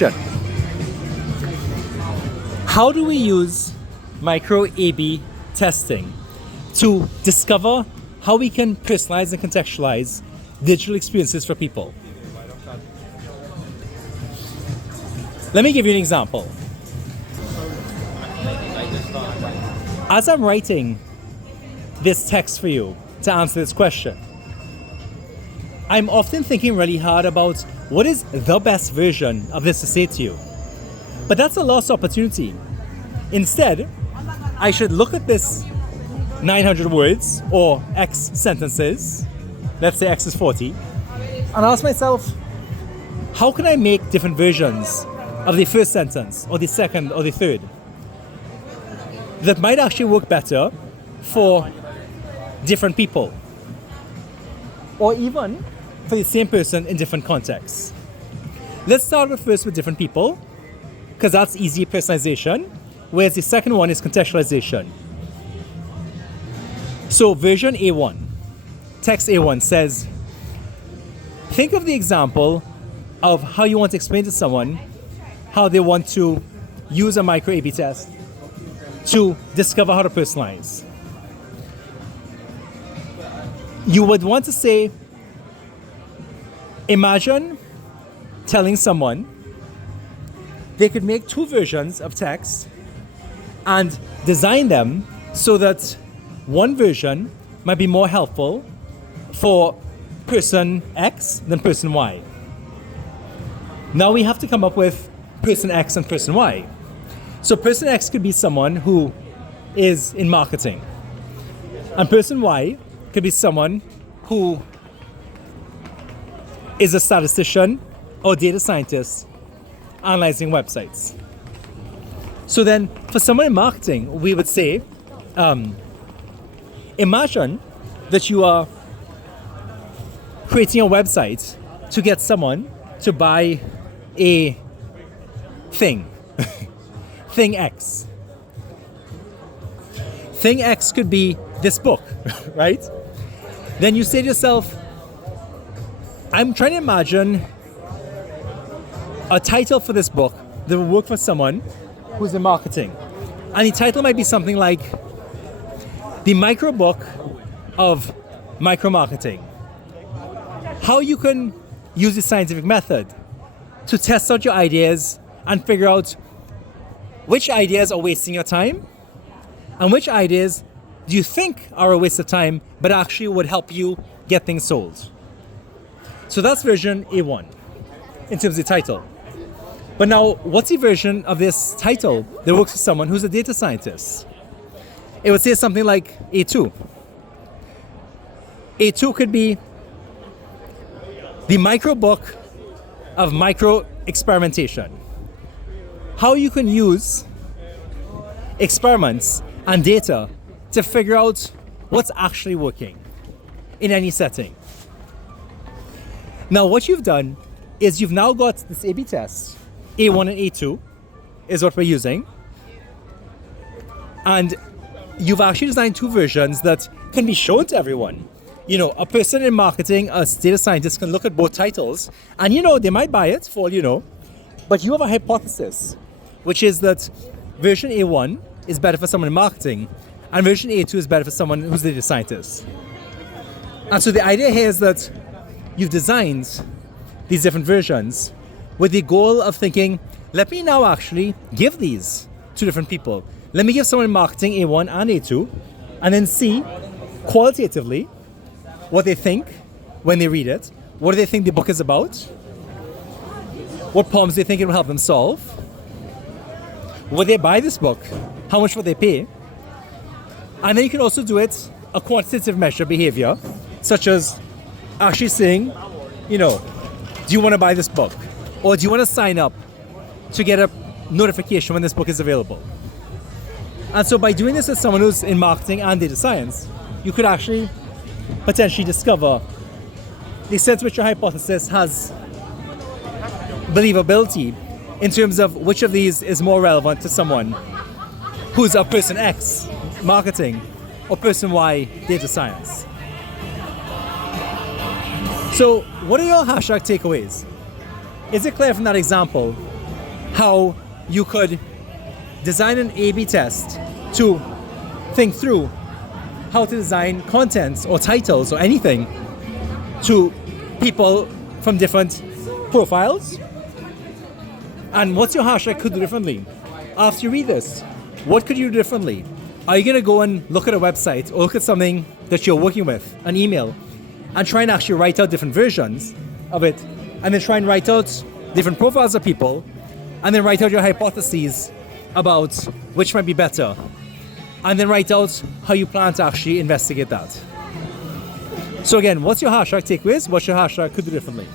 Question: how do we use micro-A/B testing to discover how we can personalize and contextualize digital experiences for people? Let me give you an example. As I'm writing this text for you to answer this question, I'm often thinking really hard about what is the best version of this to say to you. But that's a lost opportunity. Instead, I should look at this 900 words or X sentences, let's say X is 40, and ask myself, how can I make different versions of the first sentence or the second or the third that might actually work better for different people, or even for the same person in different contexts. Let's start first with different people, because that's easy personalization, whereas the second one is contextualization. So version A1, text A1 says, think of the example of how you want to explain to someone how they want to use a micro-A/B test to discover how to personalize. You would want to say, imagine telling someone they could make two versions of text and design them so that one version might be more helpful for person X than person Y. Now we have to come up with person X and person Y. So person X could be someone who is in marketing, and person Y could be someone who is a statistician or data scientist analyzing websites. So then for someone in marketing, we would say, imagine that you are creating a website to get someone to buy a thing. Thing X. Thing X could be this book, right? Then you say to yourself, I'm trying to imagine a title for this book that will work for someone who's in marketing. And the title might be something like The Micro Book of Micro Marketing. How you can use the scientific method to test out your ideas and figure out which ideas are wasting your time and which ideas do you think are a waste of time but actually would help you get things sold. So that's version A1 in terms of the title. But now, what's the version of this title that works for someone who's a data scientist? It would say something like A2. A2 could be the micro book of micro experimentation. How you can use experiments and data to figure out what's actually working in any setting. Now what you've done is you've now got this A/B test, A1 and A2 is what we're using, and you've actually designed two versions that can be shown to everyone. You know, a person in marketing, a data scientist can look at both titles and they might buy it for all you know, but you have a hypothesis, which is that version A1 is better for someone in marketing and version A2 is better for someone who's a data scientist. And so the idea here is that you've designed these different versions with the goal of thinking, let me now actually give these to different people. Let me give someone in marketing A1 and A2 and then see qualitatively what they think when they read it, what do they think the book is about, what problems they think it will help them solve, would they buy this book, how much would they pay, and then you can also do it a quantitative measure behavior, such as actually saying, do you want to buy this book, or do you want to sign up to get a notification when this book is available? And so by doing this with someone who's in marketing and data science, you could actually potentially discover the extent to which your hypothesis has believability in terms of which of these is more relevant to someone who's a person X, marketing, or person Y, data science. So what are your hashtag takeaways? Is it clear from that example how you could design an A/B test to think through how to design contents or titles or anything to people from different profiles. And what's your hashtag could do differently? After you read this, what could you do differently? Are you going to go and look at a website or look at something that you're working with, an email, and try and actually write out different versions of it, and then try and write out different profiles of people, and then write out your hypotheses about which might be better, and then write out how you plan to actually investigate that? So again, what's your hashtag takeaways? What's your hashtag could do differently?